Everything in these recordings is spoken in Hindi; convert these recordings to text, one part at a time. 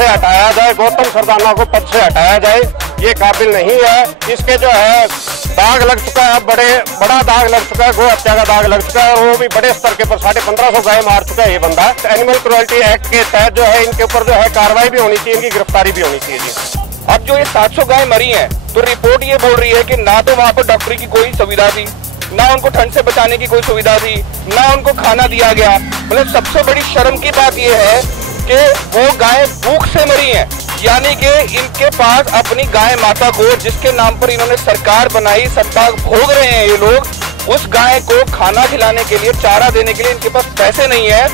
से हटाया जाए, गौतम सरदाना को पद से हटाया जाए। ये काबिल नहीं है। इसके जो है दाग लग चुका है, बड़ा दाग लग चुका है, गो हत्या का दाग लग चुका है, और वो भी बड़े स्तर के पर 1550 गाय मार चुका है ये बंदा। एनिमल क्रुएल्टी एक्ट के तहत जो है इनके ऊपर जो है कार्रवाई भी होनी चाहिए, इनकी गिरफ्तारी भी होनी चाहिए जी। अब जो ये 700 गाय मरी हैं, तो रिपोर्ट ये बोल रही है कि ना तो वहाँ पर डॉक्टरी की कोई सुविधा थी, ना उनको ठंड से बचाने की कोई सुविधा थी, ना उनको खाना दिया गया। मतलब सबसे बड़ी शर्म की बात यह है कि वो गाय भूख से मरी हैं, यानी कि इनके पास अपनी गाय माता को, जिसके नाम पर इन्होंने सरकार बनाई, सत्ता भोग रहे हैं ये लोग, उस गाय को खाना खिलाने के लिए, चारा देने के लिए इनके पास पैसे नहीं है।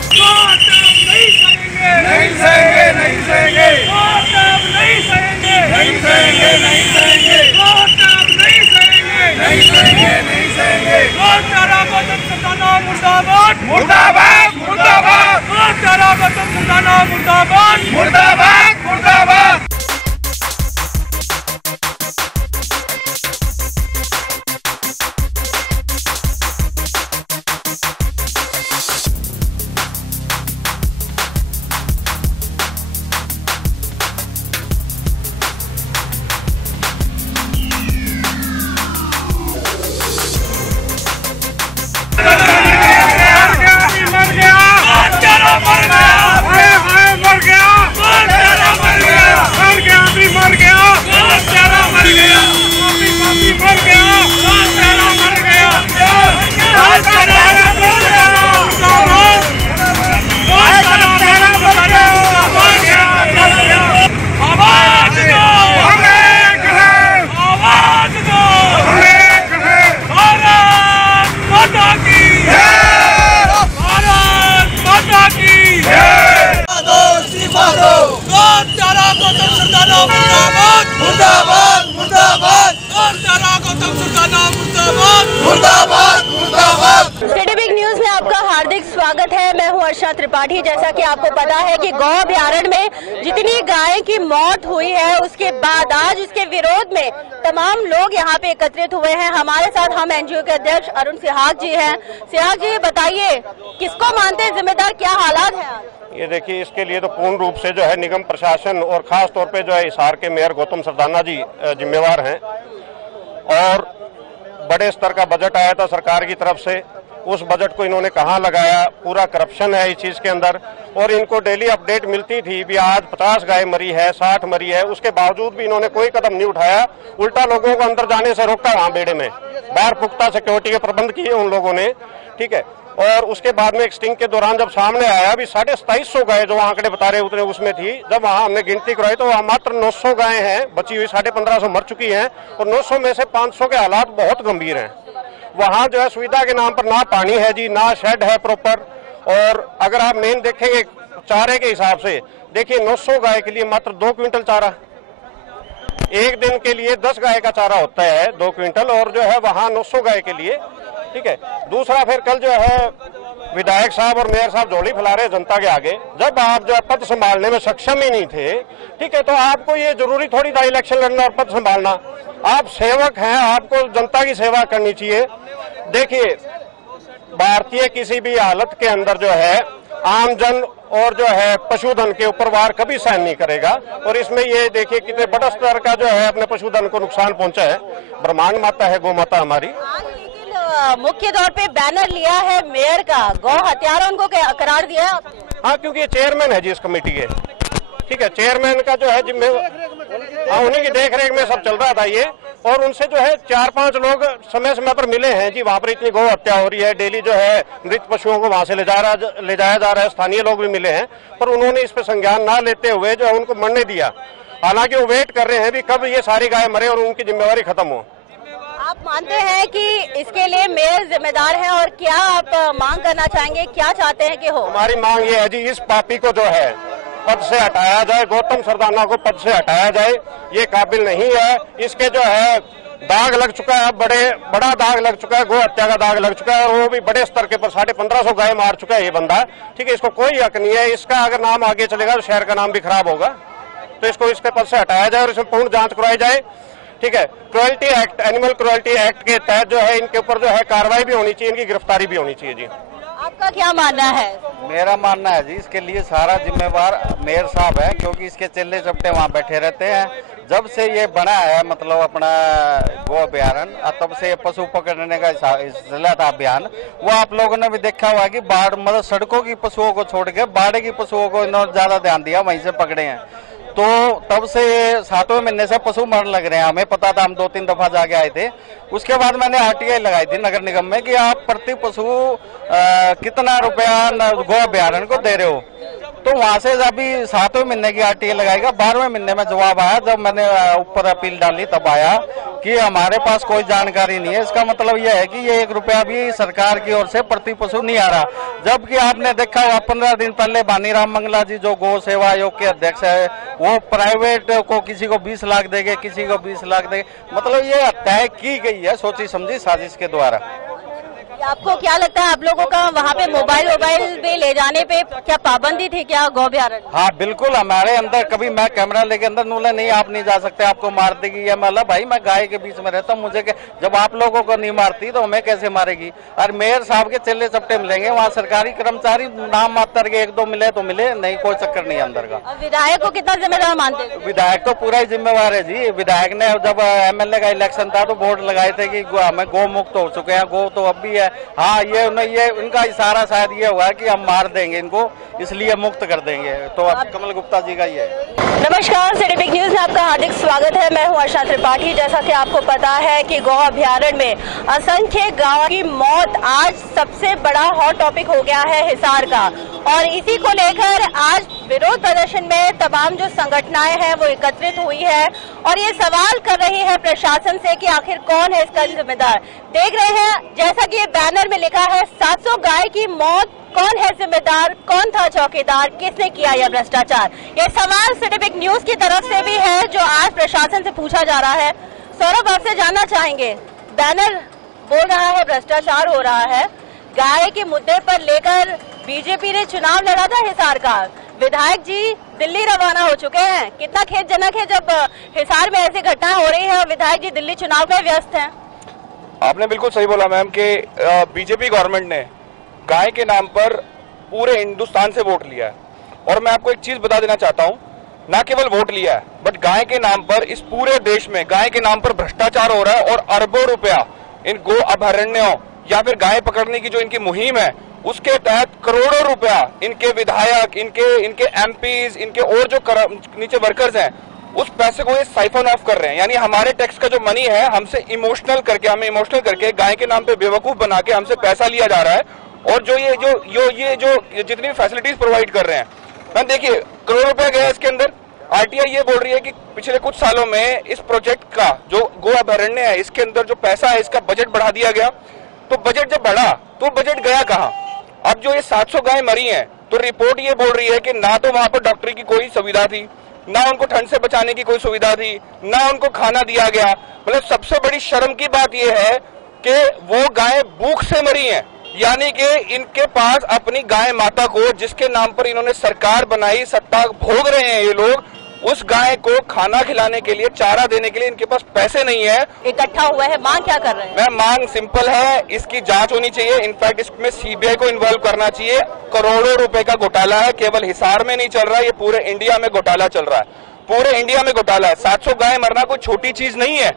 मुर्दाबाद मुर्दाबाद मुर्दाबाद मुर्दाबाद मुर्दाबाद मुर्दाबाद। सिटी बिग न्यूज में आपका हार्दिक स्वागत है। मैं हूं अर्षा त्रिपाठी। जैसा कि आपको पता है कि गौ अभ्यारण्य में जितनी गाय की मौत हुई है, उसके बाद आज उसके विरोध में तमाम लोग यहां पे एकत्रित हुए हैं। हमारे साथ हम एनजीओ के अध्यक्ष अरुण सिहाग जी हैं। सिहाग जी, बताइए किसको मानते हैं जिम्मेदार, क्या हालात है? ये देखिए, इसके लिए तो पूर्ण रूप से जो है निगम प्रशासन और खास तौर पे जो है हिसार के मेयर गौतम सरदाना जी जिम्मेवार हैं। और बड़े स्तर का बजट आया था सरकार की तरफ से, उस बजट को इन्होंने कहाँ लगाया? पूरा करप्शन है इस चीज के अंदर। और इनको डेली अपडेट मिलती थी भी आज 50 गाय मरी है, 60 मरी है, उसके बावजूद भी इन्होंने कोई कदम नहीं उठाया। उल्टा लोगों को अंदर जाने से रोका वहाँ बेड़े में, बाहर पुख्ता सिक्योरिटी के प्रबंध किए उन लोगों ने, ठीक है। और उसके बाद में एक स्टिंग के दौरान जब सामने आया भी 2750 गाय जो आंकड़े बता रहे उतने उसमें थी, जब वहां हमने गिनती कराई तो वहां मात्र 900 गायें हैं बची हुई, 1550 मर चुकी हैं, और 900 में से 500 के हालात बहुत गंभीर हैं। वहां जो है सुविधा के नाम पर ना पानी है जी, ना शेड है प्रॉपर। और अगर आप मेन देखेंगे चारे के हिसाब से, देखिए 900 गाय के लिए मात्र 2 क्विंटल चारा, एक दिन के लिए 10 गाय का चारा होता है 2 क्विंटल, और जो है वहां 900 गाय के लिए, ठीक है। दूसरा, फिर कल जो है विधायक साहब और मेयर साहब झोली फैला रहे जनता के आगे, जब आप जो है पद संभालने में सक्षम ही नहीं थे, ठीक है, तो आपको ये जरूरी थोड़ी था इलेक्शन लड़ना और पद संभालना। आप सेवक हैं, आपको जनता की सेवा करनी चाहिए। देखिए, भारतीय किसी भी हालत के अंदर जो है आमजन और जो है पशुधन के ऊपर वार कभी सहन नहीं करेगा। और इसमें ये देखिए कितने बड़ा स्तर का जो है अपने पशुधन को नुकसान पहुंचा है। ब्रह्मांड माता है गौ माता हमारी। मुख्य तौर पे बैनर लिया है मेयर का, गौ हत्यारों को करार दिया। हाँ, क्योंकि ये चेयरमैन है जी इस कमेटी के, ठीक है। चेयरमैन का जो है हाँ, उन्हीं की देखरेख में सब चल रहा था ये। और उनसे जो है 4-5 लोग समय समय पर मिले हैं जी। वहाँ पर इतनी गौ हत्या हो रही है, डेली जो है मृत पशुओं को वहाँ से ले जाया जा रहा है। स्थानीय लोग भी मिले हैं, पर उन्होंने इस पर संज्ञान ना लेते हुए जो है उनको मरने दिया। हालांकि वो वेट कर रहे हैं भी कब ये सारी गाय मरे और उनकी जिम्मेवारी खत्म हो। आप मानते हैं कि इसके लिए मेयर जिम्मेदार है, और क्या आप मांग करना चाहेंगे, क्या चाहते हैं कि हो? हमारी मांग ये है जी, इस पापी को जो है पद से हटाया जाए, गौतम सरदाना को पद से हटाया जाए। ये काबिल नहीं है। इसके जो है दाग लग चुका है, बड़ा दाग लग चुका है, गौ हत्या का दाग लग चुका है, और वो भी बड़े स्तर के पर 1550 गाय मार चुका है ये बंदा, ठीक है। इसको कोई हक नहीं है। इसका अगर नाम आगे चलेगा तो शहर का नाम भी खराब होगा। तो इसको इसके पद से हटाया जाए और इसमें पूर्ण जांच करवाई जाए, ठीक है। Cruelty act, animal cruelty act के तहत जो है इनके ऊपर जो है कार्रवाई भी होनी चाहिए, इनकी गिरफ्तारी भी होनी चाहिए जी। आप आपका क्या मानना है? मेरा मानना है जी, इसके लिए सारा जिम्मेवार मेयर साहब है, क्योंकि इसके चेले चपटे वहाँ बैठे रहते हैं। जब से ये बना है मतलब अपना गो अभ्यारण्य, तब से पशु पकड़ने का चला था अभियान, वो आप लोगों ने भी देखा हुआ कि बाढ़ मतलब सड़कों की पशुओं को छोड़ के बाड़े की पशुओं को इन्होंने ज्यादा ध्यान दिया, वहीं से पकड़े हैं। तो तब से 7वें महीने से पशु मरने लग रहे हैं। हमें पता था, हम 2-3 दफा जाके आए थे। उसके बाद मैंने RTI लगाई थी नगर निगम में कि आप प्रति पशु कितना रुपया गो अभ्यारण्य को दे रहे हो। तो वहां से अभी 7वें महीने की RTI लगाएगा, 12वें महीने में जवाब आया, जब मैंने ऊपर अपील डाली तब आया कि हमारे पास कोई जानकारी नहीं है। इसका मतलब यह है कि ये 1 रुपया भी सरकार की ओर से प्रति पशु नहीं आ रहा। जबकि आपने देखा हुआ 15 दिन पहले भानीराम मंगला जी जो गौ सेवा आयोग के अध्यक्ष है, वो प्राइवेट को किसी को 20 लाख देंगे, किसी को 20 लाख देंगे। मतलब ये तय की गई है सोची समझी साजिश के द्वारा। आपको क्या लगता है, आप लोगों का वहाँ पे मोबाइल भी ले जाने पे क्या पाबंदी थी क्या गौ अभ्यारण्य? हाँ बिल्कुल, हमारे अंदर कभी मैं कैमरा लेके अंदर नूले नहीं, आप नहीं जा सकते, आपको मार देगी। ये मतलब भाई मैं गाय के बीच में रहता हूँ, मुझे जब आप लोगों को नहीं मारती तो हमें कैसे मारेगी। और मेयर साहब के चेले चपटे मिलेंगे वहाँ, सरकारी कर्मचारी नाम मात्र के 1-2 मिले तो मिले, नहीं कोई चक्कर नहीं अंदर का। विधायक को कितना जिम्मेदार मानते हैं? विधायक तो पूरा ही जिम्मेवार है जी। विधायक ने जब MLA का इलेक्शन था तो बोर्ड लगाए थे कि हमें गौ मुक्त हो चुके हैं, गौ तो अब भी है। हाँ ये उनका इशारा शायद ये हुआ कि हम मार देंगे इनको, इसलिए मुक्त कर देंगे। तो अब कमल गुप्ता जी का ये है। नमस्कार, सिटी बिग न्यूज में आपका हार्दिक स्वागत है। मैं हूं वर्षा त्रिपाठी। जैसा कि आपको पता है कि गौ अभ्यारण्य में असंख्य गायों की मौत आज सबसे बड़ा हॉट टॉपिक हो गया है हिसार का, और इसी को लेकर आज विरोध प्रदर्शन में तमाम जो संगठनाएं हैं वो एकत्रित हुई है और ये सवाल कर रही है प्रशासन से कि आखिर कौन है इसका जिम्मेदार। देख रहे हैं जैसा कि ये बैनर में लिखा है 700 गाय की मौत, कौन है जिम्मेदार, कौन था चौकीदार, किसने किया यह भ्रष्टाचार। ये सवाल सिटी बिग न्यूज की तरफ से भी है जो आज प्रशासन से पूछा जा रहा है। सौरभ, आपसे जानना चाहेंगे, बैनर बोल रहा है भ्रष्टाचार हो रहा है, गाय के मुद्दे पर लेकर बीजेपी ने चुनाव लड़ा था हिसार का, विधायक जी दिल्ली रवाना हो चुके हैं। कितना खेदजनक है जब हिसार में ऐसी घटनाएं हो रही है और विधायक जी दिल्ली चुनाव में व्यस्त हैं। आपने बिल्कुल सही बोला मैम कि बीजेपी गवर्नमेंट ने गाय के नाम पर पूरे हिंदुस्तान से वोट लिया है। और मैं आपको एक चीज बता देना चाहता हूं, ना केवल वोट लिया है बट गाय के नाम पर इस पूरे देश में गाय के नाम पर भ्रष्टाचार हो रहा है और अरबों रुपया इन गो अभयारण्यों या फिर गाय पकड़ने की जो इनकी मुहिम है उसके तहत करोड़ों रुपया इनके विधायक, इनके MPs, इनके और जो नीचे वर्कर्स हैं उस पैसे को ये साइफन ऑफ कर रहे हैं। यानी हमारे टैक्स का जो मनी है हमसे हमें इमोशनल करके गाय के नाम पे बेवकूफ बना के हमसे पैसा लिया जा रहा है। और जो ये जितनी फैसिलिटीज प्रोवाइड कर रहे हैं, मैम देखिए करोड़ों रुपया गया इसके अंदर। RTI ये बोल रही है कि पिछले कुछ सालों में इस प्रोजेक्ट का जो गो अभयारण्य है इसके अंदर जो पैसा है इसका बजट बढ़ा दिया गया। तो बजट जब बढ़ा तो बजट गया कहाँ? अब जो ये 700 गाय मरी हैं तो रिपोर्ट ये बोल रही है कि ना तो वहां पर डॉक्टरी की कोई सुविधा थी, ना उनको ठंड से बचाने की कोई सुविधा थी, ना उनको खाना दिया गया। मतलब सबसे बड़ी शर्म की बात यह है कि वो गाय भूख से मरी हैं। यानी कि इनके पास अपनी गाय माता को जिसके नाम पर इन्होंने सरकार बनाई, सत्ता भोग रहे हैं ये लोग, उस गाय को खाना खिलाने के लिए, चारा देने के लिए इनके पास पैसे नहीं है। इकट्ठा हुआ है, मांग क्या कर रहे हैं? मैं मांग सिंपल है, इसकी जांच होनी चाहिए। इनफैक्ट इसमें CBI को इन्वॉल्व करना चाहिए। करोड़ों रुपए का घोटाला है, केवल हिसार में नहीं चल रहा है, ये पूरे इंडिया में घोटाला चल रहा है। पूरे इंडिया में घोटाला है। 700 गाय मरना कोई छोटी चीज नहीं है।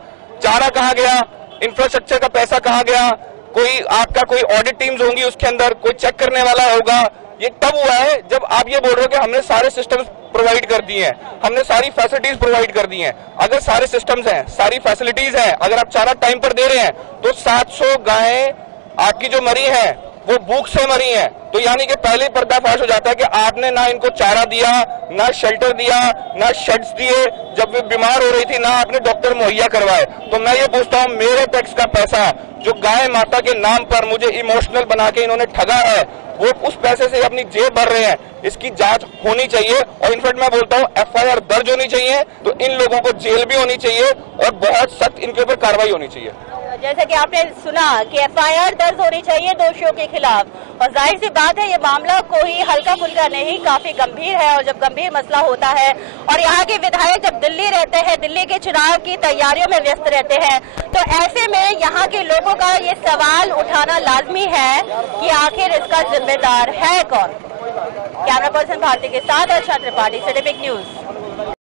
चारा कहाँ गया, इंफ्रास्ट्रक्चर का पैसा कहाँ गया, कोई आपका कोई ऑडिट टीम्स होंगी उसके अंदर, कोई चेक करने वाला होगा। ये तब हुआ है जब आप ये बोल रहे हो कि हमने सारे सिस्टम्स प्रोवाइड कर दिए हैं, हमने सारी फैसिलिटीज प्रोवाइड कर दी हैं। अगर सारे सिस्टम्स हैं, सारी फैसिलिटीज हैं, अगर आप चारा टाइम पर दे रहे हैं तो 700 गायें आपकी जो मरी हैं वो भूख से मरी हैं। तो यानी कि पहले पर्दाफाश हो जाता है कि आपने ना इनको चारा दिया, ना शेल्टर दिया, ना शेड्स दिए, जब वे बीमार हो रही थी ना आपने डॉक्टर मुहैया करवाए। तो मैं ये पूछता हूँ, मेरे टैक्स का पैसा जो गाय माता के नाम पर मुझे इमोशनल बना के इन्होंने ठगा है, वो उस पैसे से अपनी जेब भर रहे हैं। इसकी जांच होनी चाहिए और इनफैक्ट मैं बोलता हूँ FIR दर्ज होनी चाहिए, तो इन लोगों को जेल भी होनी चाहिए और बहुत सख्त इनके ऊपर कार्रवाई होनी चाहिए। जैसा कि आपने सुना कि FIR दर्ज होनी चाहिए दोषियों के खिलाफ, और जाहिर सी बात है ये मामला कोई हल्का फुल्का नहीं, काफी गंभीर है। और जब गंभीर मसला होता है और यहाँ के विधायक जब दिल्ली रहते हैं, दिल्ली के चुनाव की तैयारियों में व्यस्त रहते हैं, तो ऐसे में यहाँ के लोगों का ये सवाल उठाना लाजमी है कि आखिर इसका जिम्मेदार है कौन। कैमरा पर्सन भारती के साथ अर्षा त्रिपाठी, सिटी बिग न्यूज।